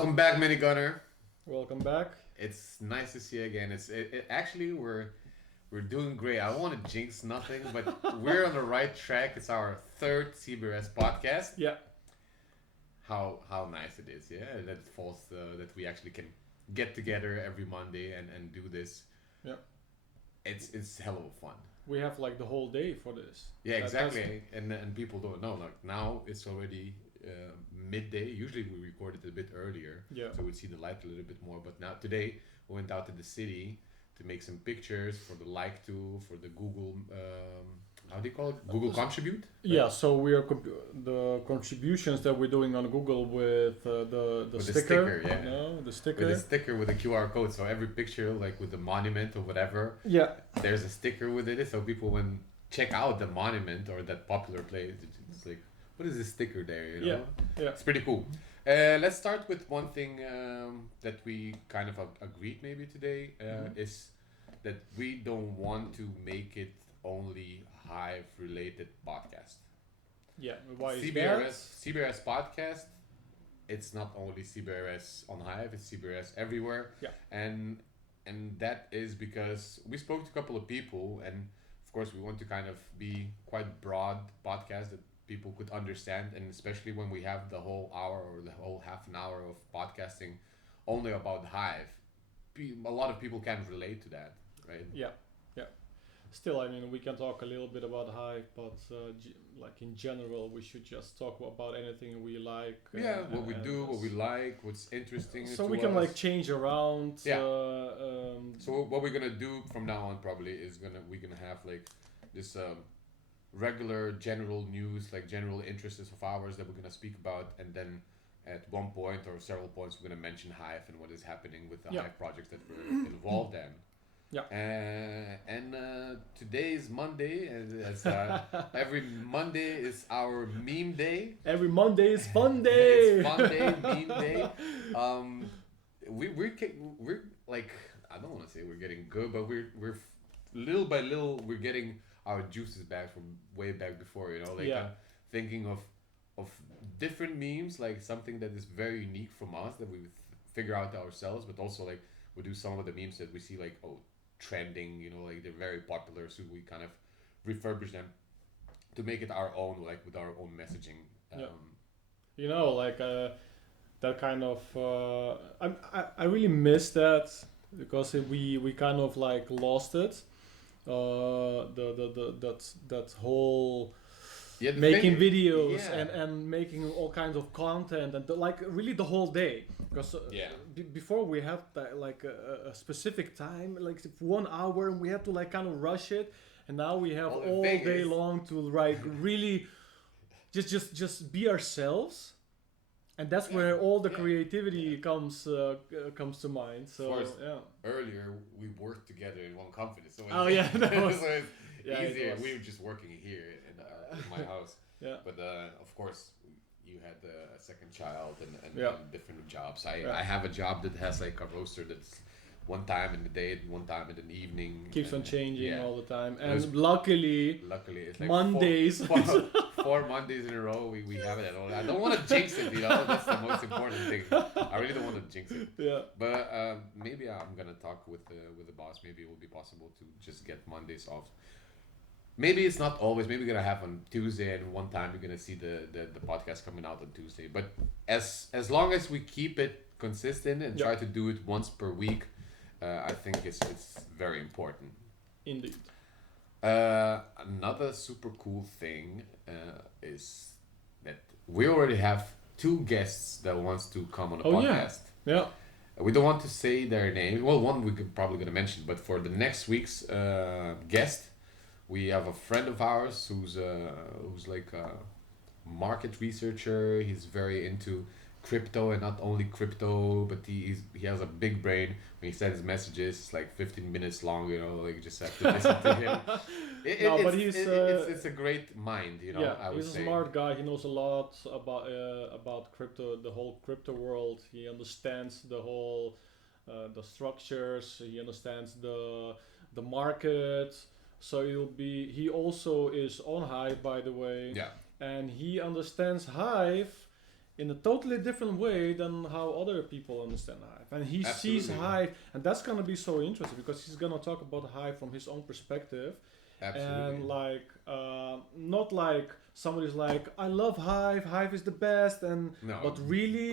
Welcome back, Mini Gunner. Welcome back. It's nice to see you again. Actually we're doing great. I don't want to jinx nothing, but we're on the right track. It's our third CBRS podcast. Yeah. How nice it is, yeah. That falls that we actually can get together every Monday and do this. Yeah. It's hell of fun. We have like the whole day for this. Yeah, exactly. And people don't know. Like now it's already midday. Usually we record it a bit earlier, Yeah. so we see the light a little bit more. But now today we went out to the city to make some pictures for the like tool for the Google. How do you call it? Google Contribute. Yeah. So we are the contributions that we're doing on Google with the With sticker. the sticker, yeah. The sticker. With a sticker with a QR code. So every picture, like with the monument or whatever, Yeah. there's a sticker with it. So people when check out the monument or that popular place, it's like, what is this sticker there? You know? Yeah. Yeah. It's pretty cool. Let's start with one thing that we kind of agreed maybe today is that we don't want to make it only Hive related podcast. Yeah. Why is CBRS podcast. It's not only CBRS on Hive, it's CBRS everywhere. Yeah. And that is because we spoke to a couple of people, and of course we want to kind of be quite broad podcast that people could understand, and especially when we have the whole hour or the whole half an hour of podcasting only about Hive, a lot of people can relate to that, right? Yeah. Yeah. Still, I mean, we can talk a little bit about Hive, but like in general, we should just talk about anything we like. Yeah, what we do, what we like, what's interesting. So to we can us. like change around. Yeah. So what we're gonna do from now on probably is we're gonna have like this regular general news, like general interests of ours that we're gonna speak about, and then at one point or several points we're gonna mention Hive and what is happening with the Hive projects that we're involved in. Yeah. And today is Monday, and as every Monday is our meme day. Every Monday is fun day. It's fun day, meme day. We're like, I don't want to say we're getting good, but we're little by little we're getting our juices back from way back before. You know, like thinking of different memes, like something that is very unique from us that we figure out ourselves, but also like we do some of the memes that we see like trending, you know, like they're very popular, so we kind of refurbish them to make it our own, like with our own messaging. You know, like that kind of I really miss that because we kind of like lost it. That whole making videos and making all kinds of content and like really the whole day, because before we had like a specific time, like 1 hour, and we had to like kind of rush it, and now we have all day long to like really just be ourselves, and that's where all the creativity comes to mind. So earlier we worked together in one company, so that was so it's easier. was. We were just working here in my house. But of course you had a second child and different jobs. I have a job that has like a roster that's one time in the day, one time in the evening. Keeps on changing all the time, and luckily it's like Mondays. Four Mondays in a row we have it. I don't want to jinx it, you know. That's the most important thing. I really don't want to jinx it. Yeah. But maybe I'm gonna talk with the boss. Maybe it will be possible to just get Mondays off. Maybe it's not always. Maybe we're gonna have on Tuesday, and one time you're gonna see the podcast coming out on Tuesday. But as long as we keep it consistent and try to do it once per week, I think it's very important. Indeed. Another super cool thing is that we already have 2 guests that wants to come on the podcast. Yeah. We don't want to say their name. Well, one we could probably gonna mention, but for the next week's guest, we have a friend of ours who's like a market researcher. He's very into crypto, and not only crypto, but he has a big brain. When he sends messages, it's like 15 minutes long, you know, like you just have to listen to him. It's a great mind, you know. I would he's a smart guy. He knows a lot about crypto, the whole crypto world. He understands the whole the structures. He understands the market. So he also is on Hive, by the way. Yeah. And he understands Hive in a totally different way than how other people understand Hive. And he sees Hive, and that's gonna be so interesting because he's gonna talk about Hive from his own perspective. Absolutely. And like, not like somebody's like, I love Hive, Hive is the best, and but really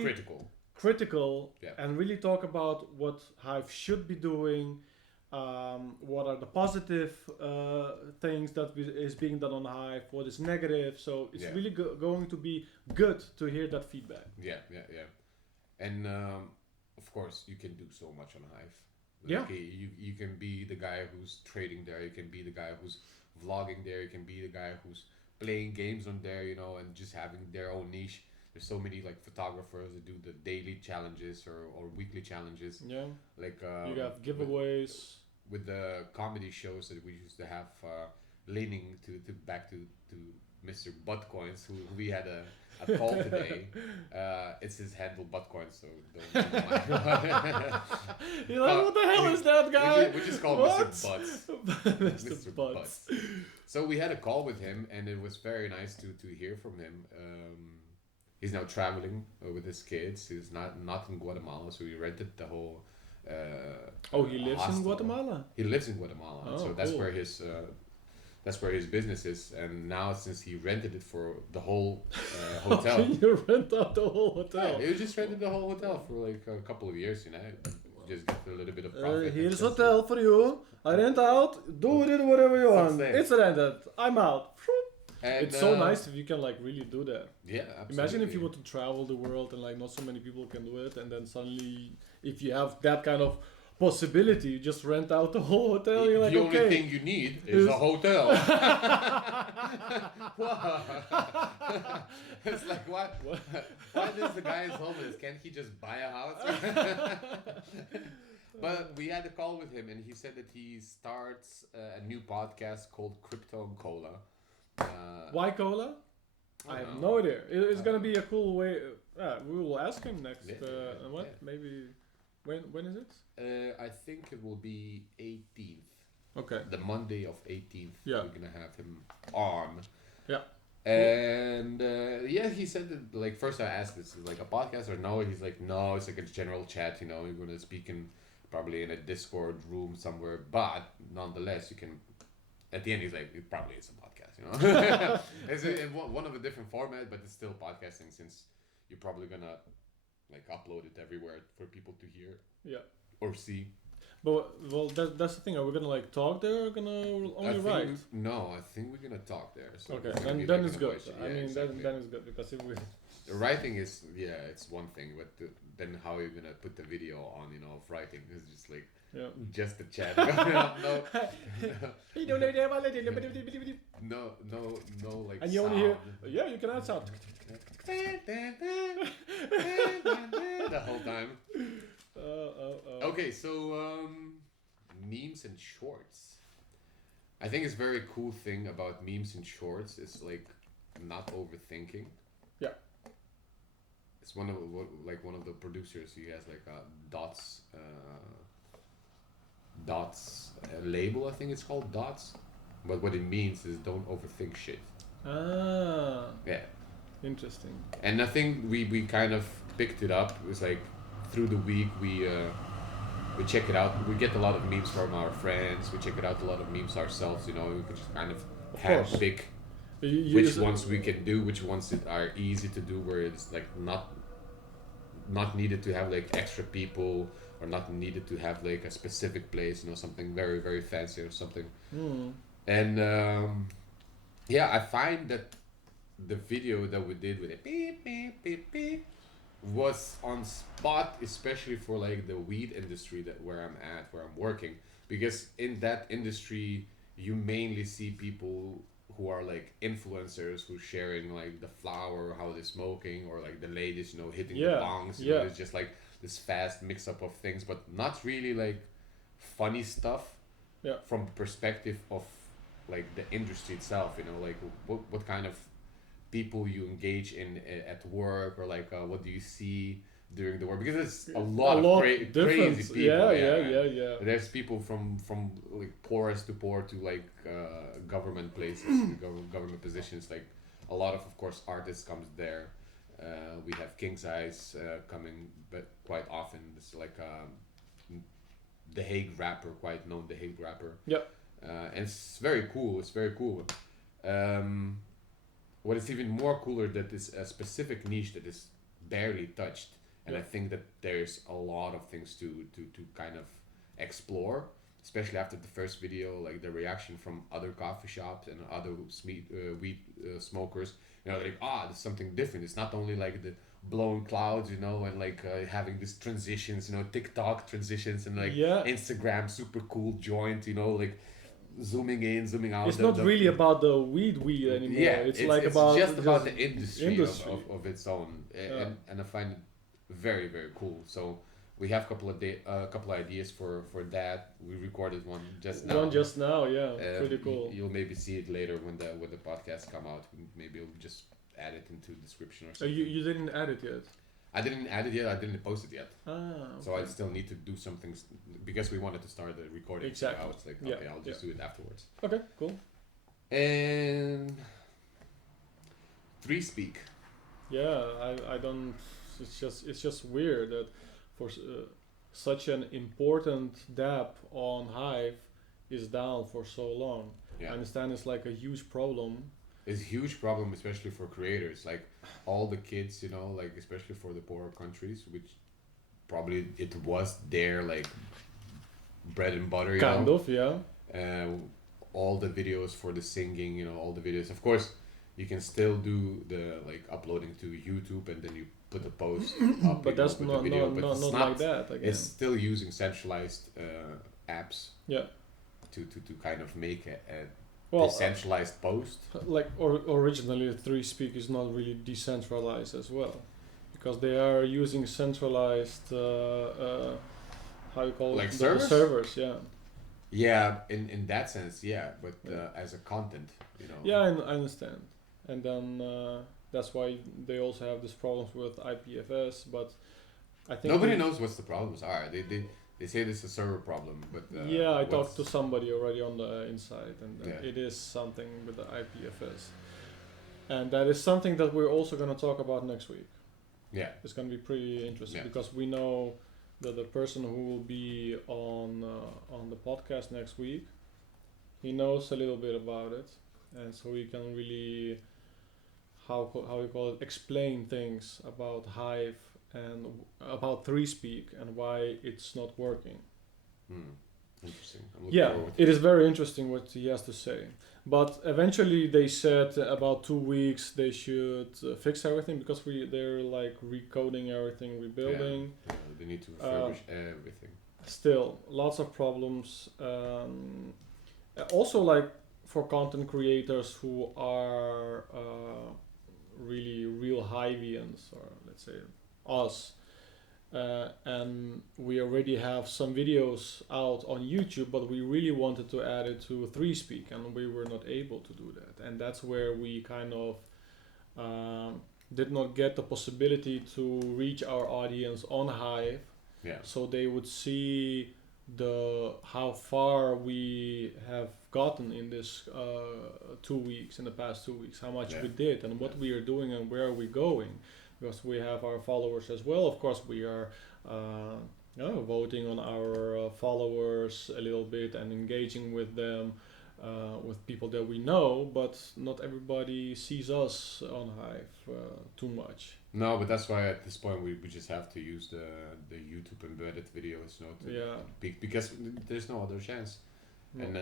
critical, and really talk about what Hive should be doing. What are the positive things that is being done on Hive? What is negative? So it's really going to be good to hear that feedback. Yeah. And of course, you can do so much on Hive. Like, you can be the guy who's trading there. You can be the guy who's vlogging there. You can be the guy who's playing games on there, and just having their own niche. There's so many like photographers that do the daily challenges or weekly challenges. Yeah. Like you have giveaways. With the comedy shows that we used to have, leaning back to Mr. Buttcoins, who we had a call today. It's his handle Buttcoins, so don't mind. You're like, what the hell is that guy? We just call him Mr. Butts. Mr. Butts. So we had a call with him, and it was very nice to hear from him. He's now traveling with his kids. He's not in Guatemala, so he rented the whole. He lives in Guatemala. He lives in Guatemala, so that's where his business is. And now, since he rented it for the whole hotel, you rent out the whole hotel. Yeah, he just rented the whole hotel for like a couple of years, just get a little bit of profit. Here's hotel for you. I rent out. Do with it whatever you want. It's rented. I'm out. And, it's so nice if you can like really do that. Yeah, absolutely. Imagine if you were to travel the world and like not so many people can do it, and then suddenly if you have that kind of possibility, you just rent out the whole hotel. You're like, the only thing you need is a hotel. It's like, what? Why does the guy is homeless? Can't he just buy a house? But we had a call with him, and he said that he starts a new podcast called Crypto and Cola. Why cola? I have no idea. It's gonna be a cool way. We will ask him next. Maybe when is it? I think it will be 18th. Okay. The Monday of 18th. Yeah. We're gonna have him on. Yeah. And he said that, like, first I asked, is it like a podcast or no? He's like, no, it's like a general chat. You're gonna speak probably in a Discord room somewhere, but nonetheless, you can. At the end, he's like, it probably is a podcast, It's one of a different format, but it's still podcasting, since you're probably gonna like upload it everywhere for people to hear. Yeah. Or see. But that's the thing. Are we gonna like talk there? Or gonna only write? No, I think we're gonna talk there. So okay, then it's good. Then it's good, because if we. The writing is it's one thing, but then how you're gonna put the video on, of writing is just like. Yeah. Just a chat. No, like. And you only hear, you can add sound. The whole time. Okay, so memes and shorts. I think it's a very cool thing about memes and shorts is like not overthinking. Yeah. It's one of the producers. He has like Dots. Dots label, I think it's called Dots, but what it means is don't overthink shit. Yeah, interesting. And I think we kind of picked it up. It was like through the week we check it out. We get a lot of memes from our friends. We check it out a lot of memes ourselves. We can just kind of pick which ones we can do, which ones are easy to do, where it's like not needed to have like extra people. Or not needed to have like a specific place, something very, very fancy or something. And I find that the video that we did with it beep, beep, beep, beep, was on spot, especially for like the weed industry where I'm working. Because in that industry, you mainly see people who are like influencers who's sharing like the flower, how they're smoking, or like the ladies, hitting the bongs. It's just like this fast mix up of things, but not really like funny stuff from the perspective of like the industry itself, like what kind of people you engage in at work, or like what do you see during the work, because it's a lot of crazy people. Yeah. There's people from like poorest to poor to like government places, government positions. Like a lot of course artists comes there. We have king size coming, but quite often. It's like the Hague wrapper, quite known, the Hague wrapper. Yeah. And it's very cool. It's very cool. What is even more cooler that is a specific niche that is barely touched, and I think that there's a lot of things to kind of explore, especially after the first video, like the reaction from other coffee shops and other weed smokers. You know, like, there's something different. It's not only like the blowing clouds, you know, and like having these transitions, you know, TikTok transitions and like Instagram super cool joint, you know, like zooming in, zooming out. It's not really about the weed anymore. Yeah, it's like about just about the industry. Of its own, and I find it very, very cool. So we have a couple ideas for that. We recorded one just now. Pretty cool. You'll maybe see it later when the podcast come out. Maybe we'll just add it into the description or something. You didn't add it yet? I didn't add it yet. I didn't post it yet. Okay. So I still need to do some things because we wanted to start the recording. Exactly. So I was like, okay, I'll just do it afterwards. Okay, cool. And 3Speak. Yeah, I don't. It's just weird that for such an important dApp on Hive is down for so long. Yeah. I understand it's like a huge problem. It's a huge problem, especially for creators. Like all the kids, you know, like especially for the poorer countries, which probably it was their like bread and butter. You kind know? of, yeah. All the videos for the singing, you know, all the videos. Of course, you can still do the like uploading to YouTube and then you put a post up. But that's not like that. Again. It's still using centralized apps. Yeah. To kind of make a decentralized post. Like originally, 3Speak is not really decentralized as well, because they are using centralized how you call like it? Servers, yeah. Yeah, in that sense, yeah, but as a content, you know. Yeah, I understand, and then that's why they also have these problems with IPFS. But I think nobody knows what the problems are. They say this is a server problem, but I talked to somebody already on the inside, and it is something with the IPFS, and that is something that we're also going to talk about next week. Yeah, it's going to be pretty interesting because we know that the person who will be on the podcast next week, he knows a little bit about it, and so he can really how you call it, explain things about Hive and about 3Speak and why it's not working. Interesting. It is very interesting what he has to say. But eventually they said about 2 weeks they should fix everything because they're like recoding everything, rebuilding. Yeah, they need to refurbish everything. Still, lots of problems. Also, like for content creators who are really real Hivians, or let's say us, and we already have some videos out on YouTube, but we really wanted to add it to 3Speak, and we were not able to do that. And that's where we kind of did not get the possibility to reach our audience on Hive, so they would see how far we have gotten in this 2 weeks, in the past 2 weeks, how much we did and what we are doing and where are we going. Because we have our followers as well. Of course, we are voting on our followers a little bit and engaging with them, with people that we know. But not everybody sees us on Hive too much. No, but that's why at this point we just have to use the YouTube embedded videos, because there's no other chance. No. And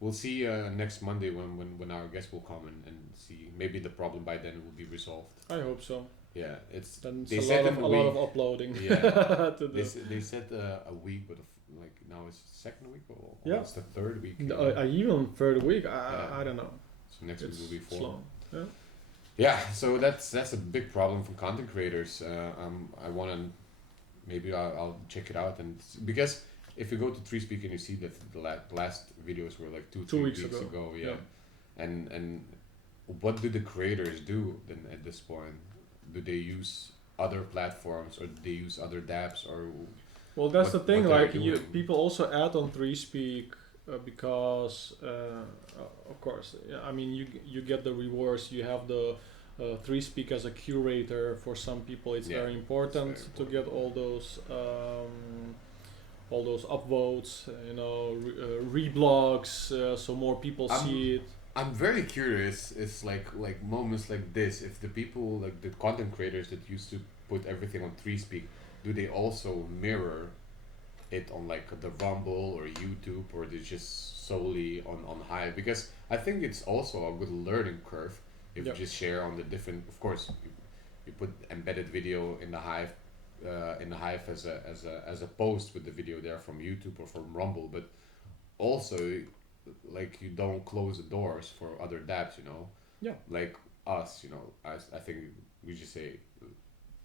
we'll see next Monday when our guest will come and see. Maybe the problem by then will be resolved. I hope so. Yeah, it's a lot of uploading. Yeah, they said a week, but like now it's the second week or it's the third week. Even third week. I don't know. So next week will be 4. Long. Yeah. Yeah, so that's a big problem for content creators. I want to maybe I'll check it out because. If you go to 3Speak and you see that the last videos were like 2 weeks ago, and what do the creators do then at this point? Do they use other platforms or do they use other dApps or? Well, that's the thing. Like people also add on 3Speak because, of course, I mean you get the rewards. You have the 3Speak as a curator. For some people, it's very important to get all those upvotes, reblogs, so more people see it. I'm very curious. It's like moments like this. If the people, like the content creators that used to put everything on 3Speak, do they also mirror it on like the Rumble or YouTube, or they just solely on Hive? Because I think it's also a good learning curve if you just share on the different. Of course, you put embedded video in the Hive. As a post with the video there from YouTube or from Rumble, but also like you don't close the doors for other dApps, like us, I think we just say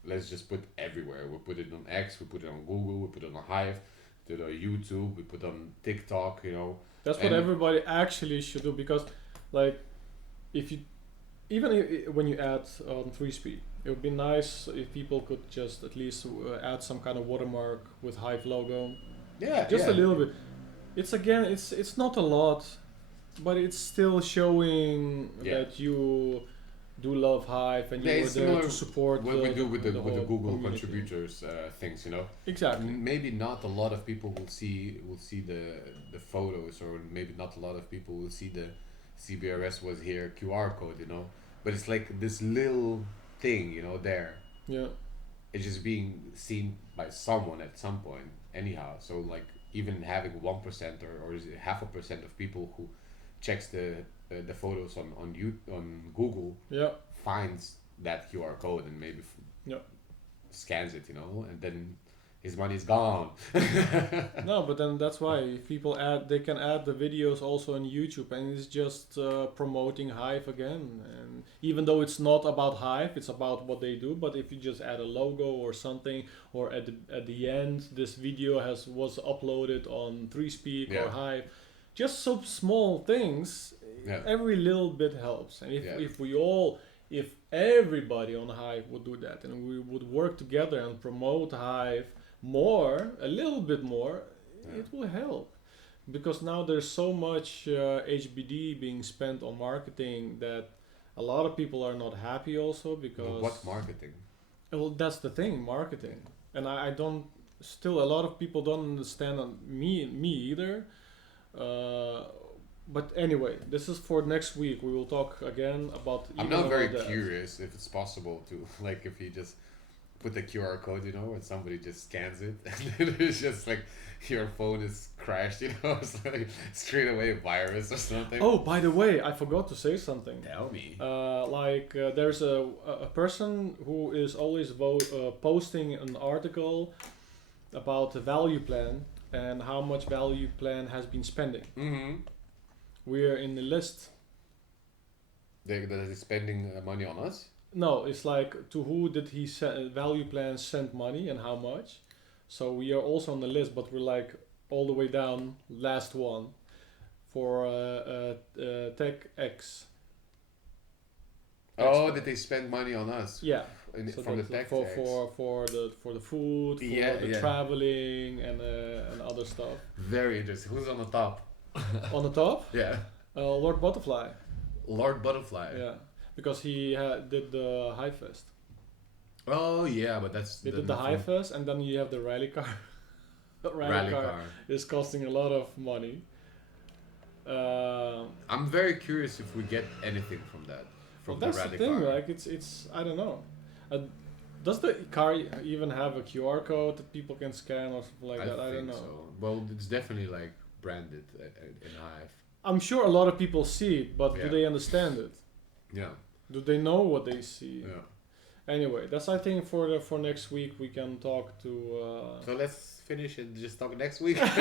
let's just put everywhere. We put it on X, we put it on Google, we put it on Hive, we put it on YouTube, we put it on TikTok, That's what everybody actually should do, because like if you when you add on 3Speak, it would be nice if people could just at least add some kind of watermark with Hive logo. Yeah, just a little bit. It's not a lot, but it's still showing that you do love Hive and you were there to support what we do with the Google community. contributors things, Exactly. Maybe not a lot of people will see the photos, or maybe not a lot of people will see the CBRS was here QR code, but it's like this little thing, there. Yeah. It's just being seen by someone at some point, anyhow. So like even having 1% or is it 0.5% of people who checks the photos on Google, finds that QR code and maybe scans it, and then his money's gone. No, but then that's why if people they can add the videos also on YouTube, and it's just promoting Hive again. And even though it's not about Hive, it's about what they do. But if you just add a logo or something, or at the end, this video was uploaded on 3Speak or Hive, just some small things. Every little bit helps. And if everybody on Hive would do that, and we would work together and promote Hive a little bit more, it will help. Because now there's so much HBD being spent on marketing that a lot of people are not happy also, because... What marketing? Well, that's the thing, marketing. And I don't... Still, a lot of people don't understand me either. But anyway, this is for next week. We will talk again about... I'm not very curious if it's possible to... Like, if you just... put the QR code, and somebody just scans it, and then it's just like your phone is crashed, it's like straight away a virus or something. Oh, by the way, I forgot to say something. Tell me. There's a person who is always posting an article about the value plan and how much value plan has been spending. Mm-hmm. We're in the list. They're spending money on us? No, it's like to who did he value plan send money and how much. So we are also on the list, but we're like all the way down, last one, for TechX. Oh, did they spend money on us? Yeah. So from the tech for the food, for the traveling and other stuff. Very interesting. Who's on the top? On the top? Yeah. Lord Butterfly. Lord Butterfly. Yeah. Because he did the Hive Fest. Oh yeah, but they did the Hive Fest, and then you have the rally car. rally car is costing a lot of money. I'm very curious if we get anything from that. From that's the thing. Car. Like it's I don't know. Does the car even have a QR code that people can scan or something like that? I don't know. So. Well, it's definitely like branded in Hive. I'm sure a lot of people see it, but do they understand it? Yeah. Do they know what they see? Yeah. Anyway, that's I think for next week we can talk to. So let's finish and just talk next week. Thanks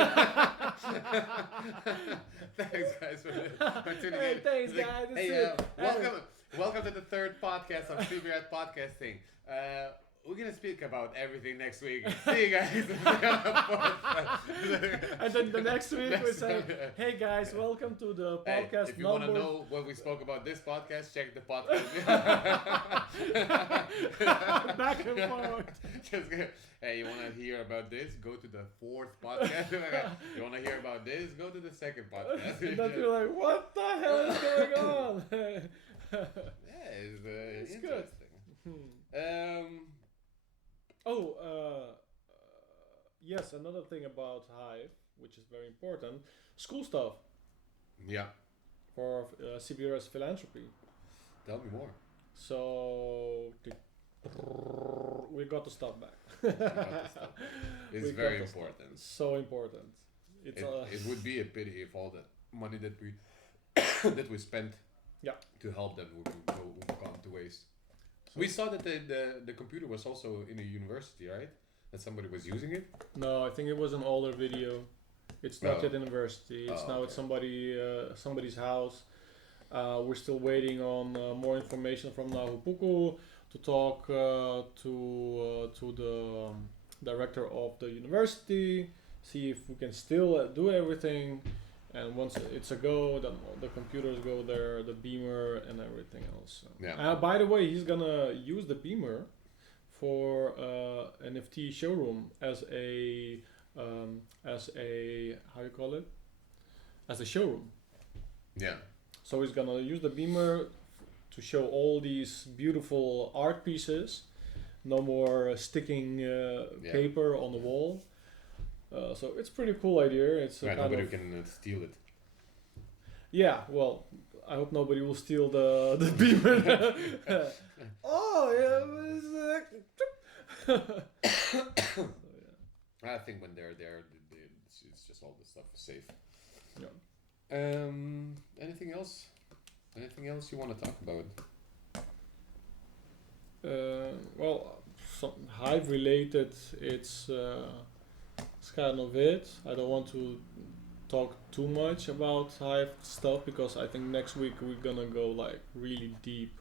guys for tuning in. Thanks guys. Welcome to the third podcast of CBRS Podcasting. We're gonna speak about everything next week. See you guys. And then the next week we say, "Hey guys, welcome to the podcast." If you want to know what we spoke about this podcast, check the podcast. Back and forth. Hey, you want to hear about this? Go to the fourth podcast. You want to hear about this? Go to the second podcast. And then you're like, "What the hell is going on?" it's interesting. Yes, another thing about Hive, which is very important, school stuff. Yeah. For CBRS Philanthropy. Tell me more. So we got to stop back. It's very important. So important. It would be a pity if all the money that we that we spent to help them would gone to waste. So we saw that the computer was also in a university, right? That somebody was using it. No, I think it was an older video. It's not yet university. It's now at somebody's house. We're still waiting on more information from Nahupuku to talk to the director of the university, see if we can still do everything. And once it's a go, then the computers go there, the beamer and everything else. So. Yeah. By the way, he's gonna use the beamer for NFT showroom as a how you call it? As a showroom. Yeah. So he's gonna use the beamer to show all these beautiful art pieces. No more sticking paper on the wall. So it's pretty cool idea. It's nobody can steal it. Yeah, well, I hope nobody will steal the beamer. I think when they're there, it's just all the stuff is safe. Yeah. Anything else? Anything else you want to talk about? Well, some Hive related. It's kind of it. I don't want to talk too much about Hive stuff because I think next week we're gonna go like really deep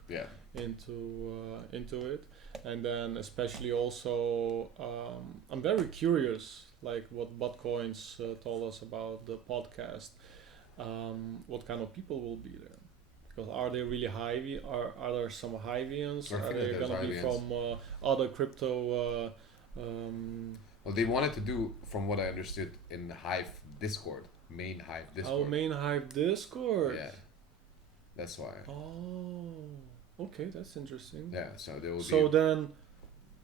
into it, and then especially also I'm very curious like what Botcoins told us about the podcast. What kind of people will be there? Because are they really Hive? Are there some Hivians? Are they gonna be from other crypto? Well, they wanted to do, from what I understood, in the Hive Discord, main Hive Discord. Oh, main Hive Discord. Yeah, that's why. Oh, okay, that's interesting. Yeah, so there will be. So then.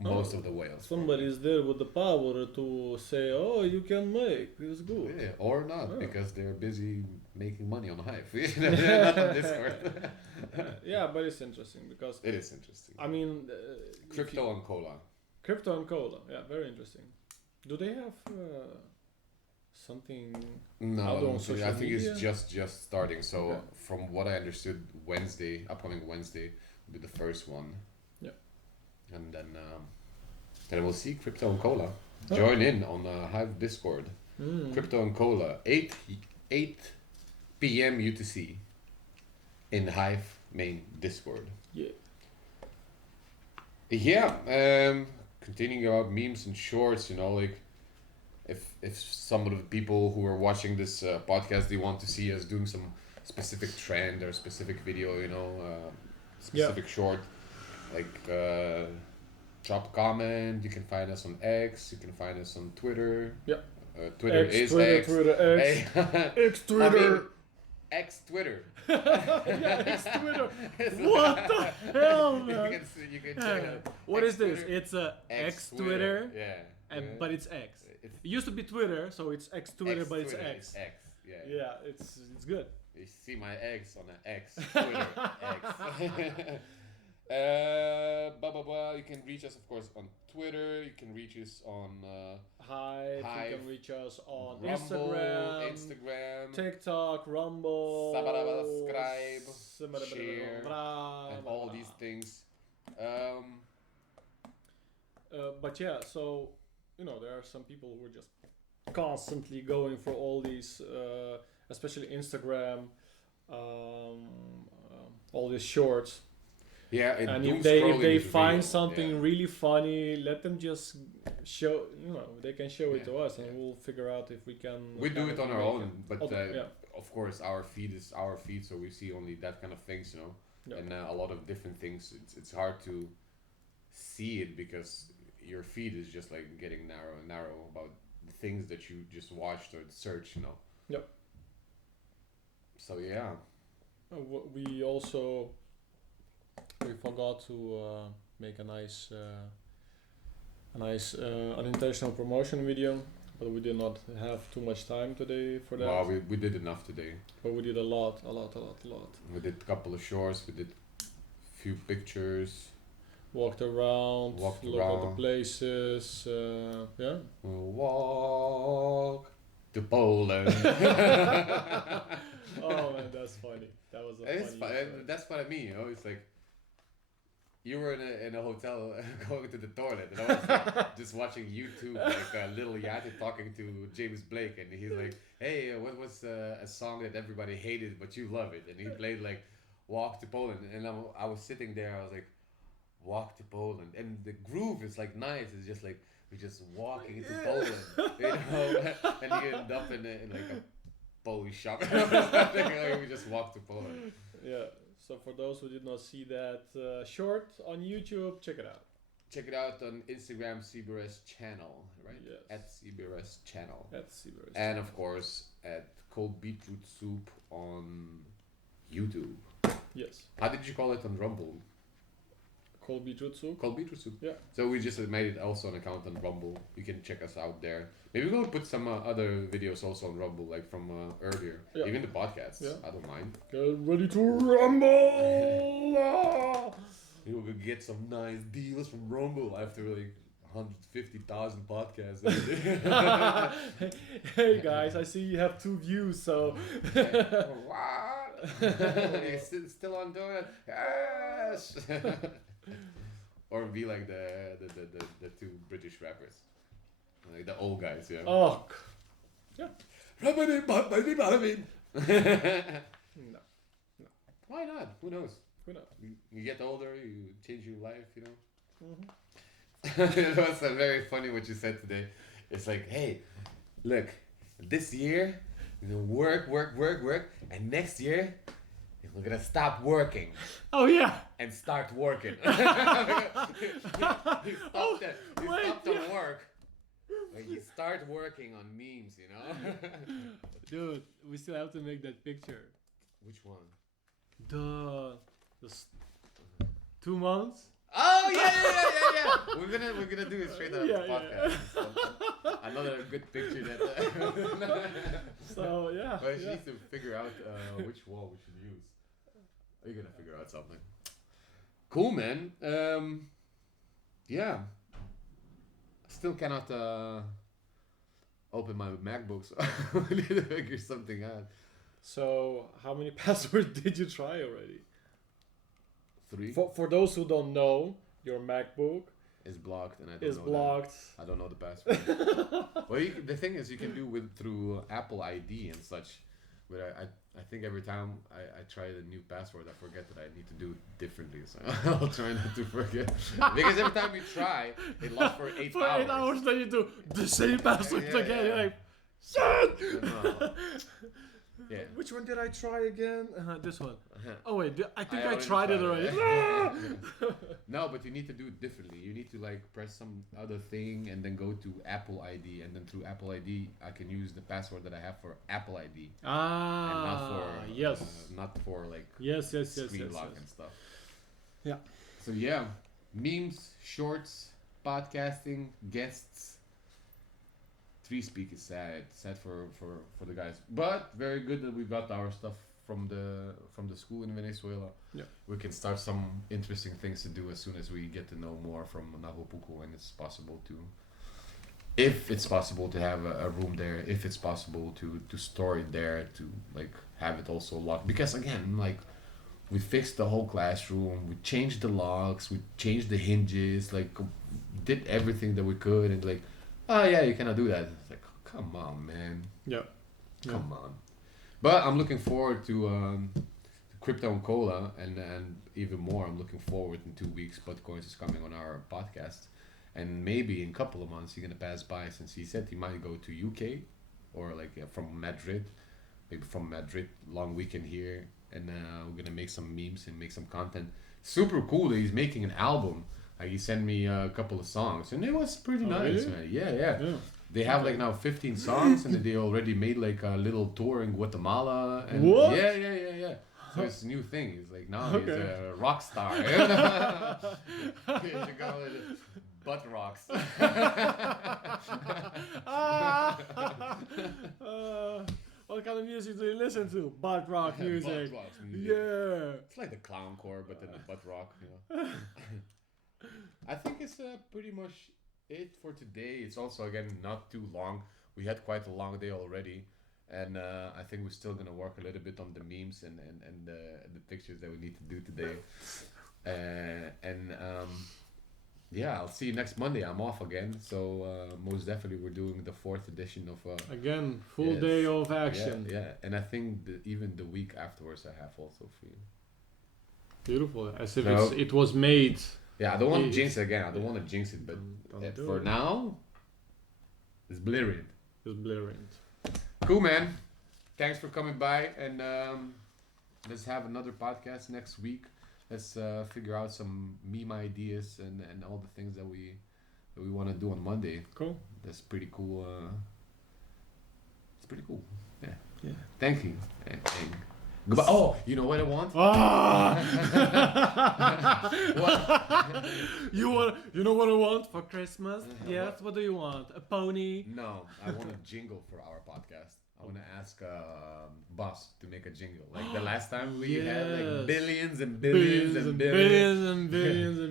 Most of the whales. Somebody's there with the power to say, "Oh, you can make this good." Yeah, or not, because they're busy making money on Hive. Not on Discord. Yeah, but it's interesting because it is interesting. I mean, crypto and cola. Crypto and cola, yeah, very interesting. Do they have something? No, I think it's just starting. So from what I understood, upcoming Wednesday, will be the first one. Yeah. And then we'll see Crypto and Cola join in on the Hive Discord. Crypto and Cola, 8 p.m. UTC in the Hive main Discord. Yeah. Continuing about memes and shorts, like if some of the people who are watching this podcast, they want to see us doing some specific trend or specific video, specific short. Like, drop a comment. You can find us on X. You can find us on Twitter. Yeah. Twitter X, is Twitter, X. Twitter, X. X Twitter. X Twitter. Yeah, X Twitter. What the hell, man? You can check out. What is this? It's a X Twitter. Yeah. But it's X. It used to be Twitter, so it's X Twitter, but it's X. X. Yeah. Yeah, it's good. You see my eggs on the X Twitter. X. You can reach us, of course, on Twitter. You can reach us on Hive. You can reach us on Rumble, Instagram, TikTok, Rumble, subscribe, share, and all these things. But yeah, so there are some people who are just constantly going for all these, especially Instagram, all these shorts. Yeah, and if they find something really funny, let them just show. They can show it to us, and we'll figure out if we can. We do it on our own, but of course our feed is our feed, so we see only that kind of things, and a lot of different things. It's hard to see it because your feed is just like getting narrow and narrow about the things that you just watched or searched, Yep. So yeah. We also. We've forgot to make a nice unintentional promotion video, but we did not have too much time today for that. Well, we did enough today. But we did a lot. We did a couple of shorts. We did a few pictures. Looked around at the places. Yeah. We'll walk to Poland. Oh man, that's funny. That was that's what I mean. You know, it's like you were in a hotel going to the toilet, and I was like, just watching YouTube, like Little Yachty talking to James Blake, and he's like, "Hey, what was a song that everybody hated but you love it?" And he played like "Walk to Poland," and I was sitting there, I was like, "Walk to Poland," and the groove is like nice. It's just like we're just walking into Poland, you know, and you end up in like a Polish shop. We just walk to Poland. Yeah. So for those who did not see that short on YouTube, check it out. Check it out on Instagram, CBRS Channel, right? Yes. At CBRS Channel. At CBRS. And of course at Cold Beetroot Soup on YouTube. Yes. How did you call it on Rumble? Cold Beetroot Soup? Cold Beetroot Soup. Yeah. So we just made it also an account on Rumble. You can check us out there. Maybe we'll put some other videos also on Rumble, like from earlier. Yeah. Even the podcasts. Yeah. I don't mind. Get ready to rumble! We'll get some nice deals from Rumble after like 150,000 podcasts. Hey guys, I see you have 2 views, so... What? You're still on doing it? Yes! Or be like the 2 British rappers. Like the old guys, yeah. Oh. Yeah. No. Why not? Who knows? You get older, you change your life, you know. It was very funny what you said today. It's like, hey, look, this year, work, and next year, we're gonna stop working. Oh yeah. And start working. You stop the work. When you start working on memes, you know. Dude, we still have to make that picture. Which one? The 2 months. Oh yeah. We're gonna do it straight out of the podcast. So, another good picture that. So yeah. But she needs to figure out which wall we should use. Are you gonna figure out something? Cool, man. Yeah. Still cannot open my MacBook, so I need to figure something out. So, how many passwords did you try already? 3. For those who don't know, your MacBook is blocked, and I don't know the password. Well, the thing is, you can do through Apple ID and such. But I think every time I try the new password, I forget that I need to do it differently. So I'll try not to forget. Because every time you try, it lasts for 8 hours. For 8 hours, then you do the same password again. You're like, shit! Yeah. Which one did I try again? This one. Oh wait, I think I tried it already. No, but you need to do it differently. You need to like press some other thing and then go to Apple ID, and then through Apple ID I can use the password that I have for Apple ID. Ah, and not for not for like screen lock and stuff. Yeah. So yeah, memes, shorts, podcasting, guests. 3Speak is sad for the guys, but very good that we got our stuff from the school in Venezuela. Yeah, we can start some interesting things to do as soon as we get to know more from Nahupuco, and if it's possible to have a room there, if it's possible to store it there, to like have it also locked, because again, like we fixed the whole classroom, we changed the locks, we changed the hinges, like did everything that we could, and like, oh yeah, you cannot do that. It's like, come on, man. Yeah. Come on. But I'm looking forward to Crypto and Cola, and even more, I'm looking forward in 2 weeks. Bitcoins is coming on our podcast, and maybe in a couple of months he's gonna pass by, since he said he might go to UK or like from Madrid, maybe from Madrid, long weekend here, and we're gonna make some memes and make some content. Super cool that he's making an album. He sent me a couple of songs, and it was pretty nice, really? man. Yeah. They have like now 15 songs, and they already made like a little tour in Guatemala. And what? Yeah. So it's a new thing. He's like, now he's a rock star. You should call it Butt Rocks. What kind of music do you listen to? Butt rock music. Butt rock music. Yeah. It's like the clowncore, but then the butt rock. You know. I think it's pretty much it for today. It's also again not too long. We had quite a long day already, and I think we're still gonna work a little bit on the memes and the pictures that we need to do today. Yeah, I'll see you next Monday. I'm off again, so most definitely we're doing the 4th edition of again full day of action. Yeah, and I think even the week afterwards I have also free. Beautiful, as if it was made. Yeah, I don't want to jinx it again. I don't want to jinx it, but for now, it's brilliant. It's brilliant. Cool, man. Thanks for coming by, and let's have another podcast next week. Let's figure out some meme ideas and all the things that we want to do on Monday. Cool. That's pretty cool. It's pretty cool. Yeah. Yeah. Thank you. And goodbye. Oh, you know what I want? What? You know what I want for Christmas? Yes. What do you want? A pony? No, I want a jingle for our podcast. I want to ask Boss to make a jingle. Like the last time we had like billions and billions and billions.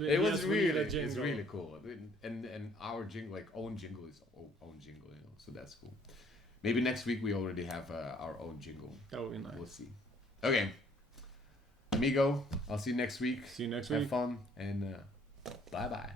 It was it's really cool. And our jingle, like own jingle is own jingle, you know. So that's cool. Maybe next week we already have our own jingle. That would be nice. We'll see. Okay. Amigo, I'll see you next week. See you next week. Have fun and bye-bye.